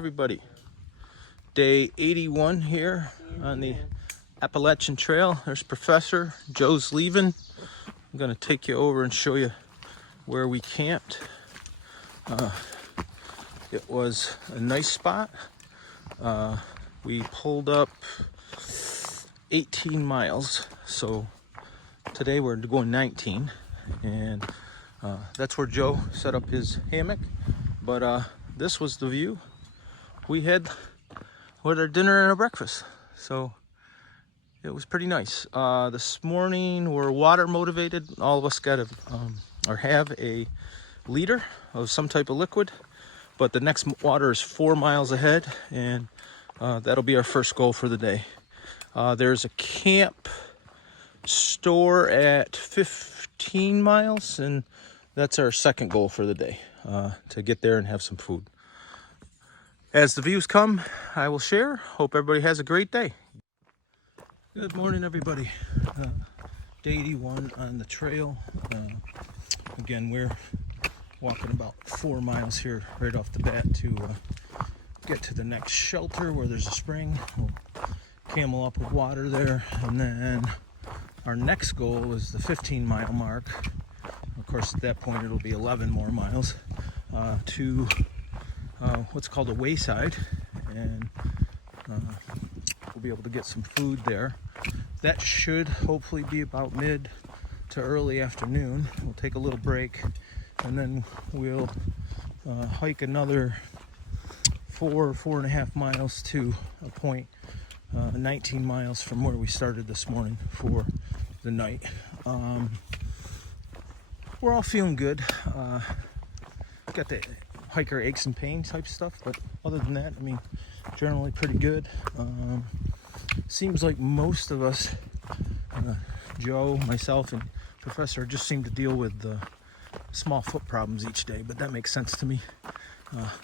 everybody. Day 81 here on the Appalachian Trail. There's Professor. Joe's leaving. I'm going to take you over and show you where we camped. It was a nice spot. We pulled up 18 miles, so today we're going 19, and that's where Joe set up his hammock. But this was the view. We had our dinner and our breakfast, so it was pretty nice. This morning we're water motivated. All of us got or have a liter of some type of liquid, but the next water is 4 miles ahead, and that'll be our first goal for the day. There's a camp store at 15 miles, and that's our second goal for the day, to get there and have some food. As the views come, I will share. Hope everybody has a great day. Good morning, everybody. Day 81 on the trail. Again, we're walking about 4 miles here right off the bat to get to the next shelter where there's a spring. We'll camel up with water there, and then our next goal is the 15-mile mark. Of course, at that point it'll be 11 more miles to what's called a wayside, and we'll be able to get some food there. That should hopefully be about mid to early afternoon. We'll take a little break, and then we'll hike another 4.5 miles to a point 19 miles from where we started this morning for the night. We're all feeling good. Got the hiker aches and pain type stuff, but other than that, I mean, generally pretty good. Seems like most of us, Joe, myself, and Professor, just seem to deal with small foot problems each day, but that makes sense to me.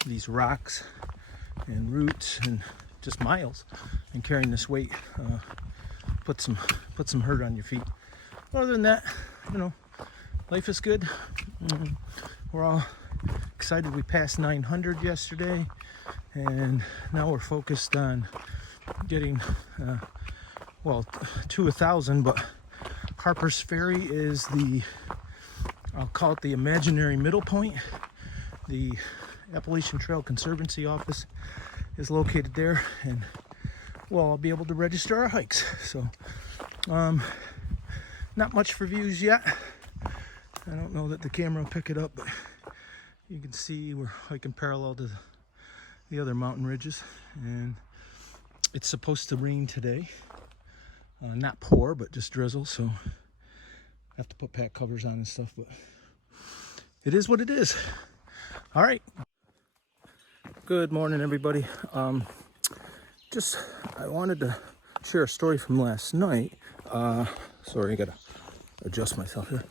These rocks and roots and just miles and carrying this weight put some hurt on your feet. Other than that, you know, life is good. We're all excited. We passed 900 yesterday, and now we're focused on getting to 1,000. But Harper's Ferry is I'll call it the imaginary middle point. The Appalachian Trail Conservancy office is located there, and well, I'll be able to register our hikes. So not much for views yet. I don't know that the camera will pick it up, but you can see we're hiking parallel to the other mountain ridges, and it's supposed to rain today. Not pour, but just drizzle, so I have to put pack covers on and stuff, but it is what it is. All right. Good morning, everybody. I wanted to share a story from last night. Sorry, I gotta adjust myself here.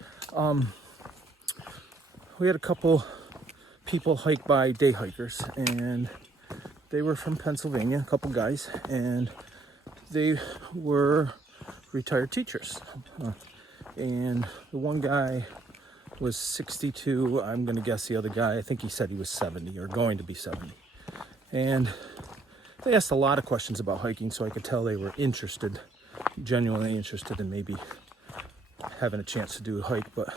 We had a couple people hike by, day hikers, and they were from Pennsylvania, a couple guys, and they were retired teachers. And the one guy was 62. I'm going to guess the other guy, I think he said he was 70 or going to be 70. And they asked a lot of questions about hiking, so I could tell they were interested, genuinely interested in maybe having a chance to do a hike. But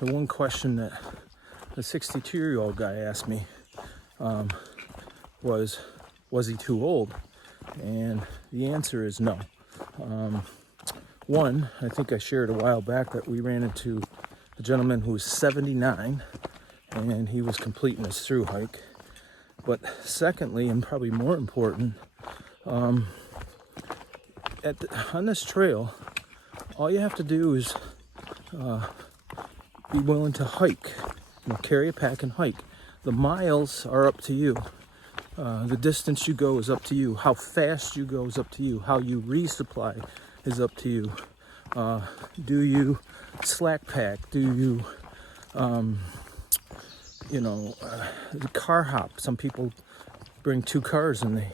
the one question that the 62-year-old guy asked me was he too old? And the answer is no. One, I think I shared a while back that we ran into a gentleman who was 79, and he was completing his through hike. But secondly, and probably more important, on this trail, all you have to do is be willing to hike. You know, carry a pack and hike. The miles are up to you. The distance you go is up to you. How fast you go is up to you. How you resupply is up to you. Do you slack pack? Do you, car hop? Some people bring 2 cars and they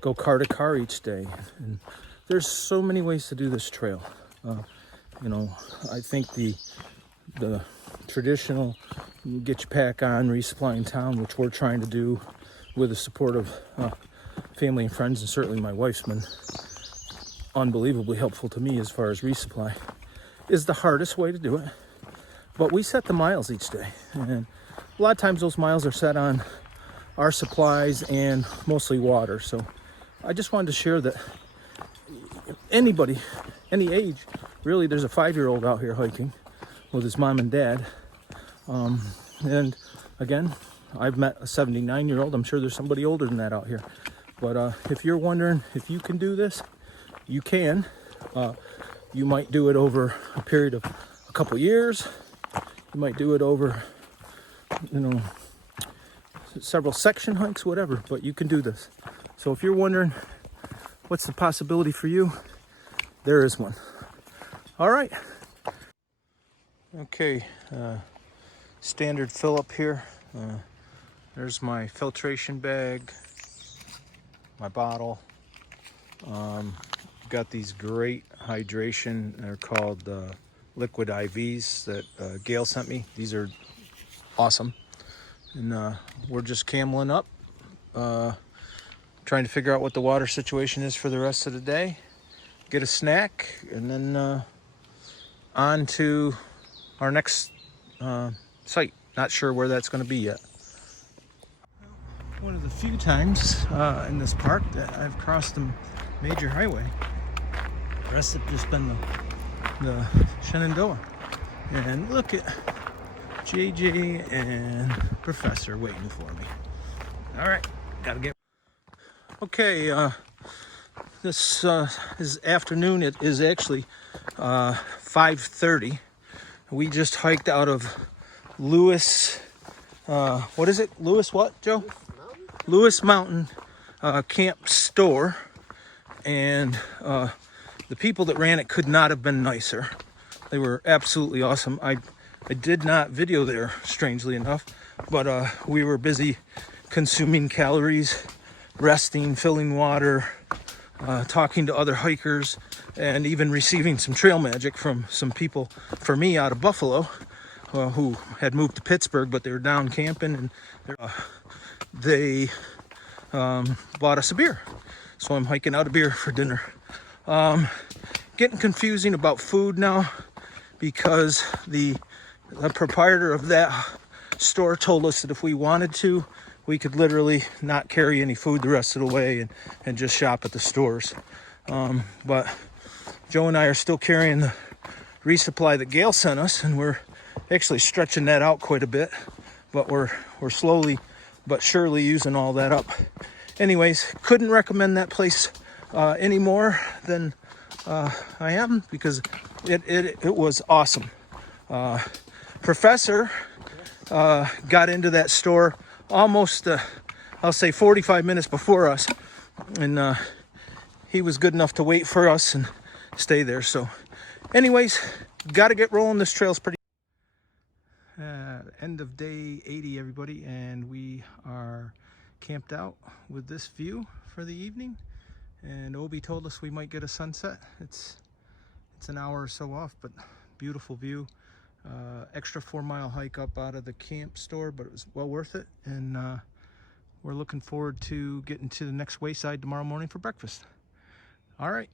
go car to car each day. And there's so many ways to do this trail. I think the traditional get your pack on, resupply in town, which we're trying to do with the support of family and friends, and certainly my wife's been unbelievably helpful to me as far as resupply, is the hardest way to do it. But we set the miles each day, and a lot of times those miles are set on our supplies and mostly water. So I just wanted to share that anybody, any age, really, there's a 5-year-old out here hiking with his mom and dad. And again, I've met a 79-year-old. I'm sure there's somebody older than that out here. But if you're wondering if you can do this, you can. You might do it over a period of a couple years. You might do it over, several section hikes, whatever, but you can do this. So if you're wondering what's the possibility for you, there is one. All right. Okay, standard fill up here. There's my filtration bag, my bottle. Got these great hydration. They're called liquid IVs that Gail sent me. These are awesome. And we're just cameling up, trying to figure out what the water situation is for the rest of the day. Get a snack, and then on to our next site. Not sure where that's going to be yet. One of the few times in this park that I've crossed a major highway. The rest have just been the Shenandoah. And look at JJ and Professor waiting for me. All right, gotta get. Okay, this is afternoon. It is actually 5:30. We just hiked out of Lewis. What is it? Lewis what, Joe? Lewis Mountain Camp Store, and the people that ran it could not have been nicer. They were absolutely awesome. I did not video there, strangely enough, but we were busy consuming calories, resting, filling water, talking to other hikers, and even receiving some trail magic from some people, for me, out of Buffalo, who had moved to Pittsburgh, but they were down camping, and they bought us a beer. So I'm hiking out a beer for dinner. Getting confusing about food now, because the proprietor of that store told us that if we wanted to, we could literally not carry any food the rest of the way and just shop at the stores. But Joe and I are still carrying the resupply that Gail sent us, and we're actually stretching that out quite a bit, but we're slowly but surely using all that up. Anyways, couldn't recommend that place any more than I am, because it was awesome. Professor got into that store almost, I'll say 45 minutes before us, and he was good enough to wait for us and stay there. So anyways, got to get rolling. This trail's pretty. End of day 80, everybody, and we are camped out with this view for the evening. And Obi told us we might get a sunset. It's an hour or so off, but beautiful view. Extra 4-mile hike up out of the camp store, but it was well worth it. And we're looking forward to getting to the next wayside tomorrow morning for breakfast. All right.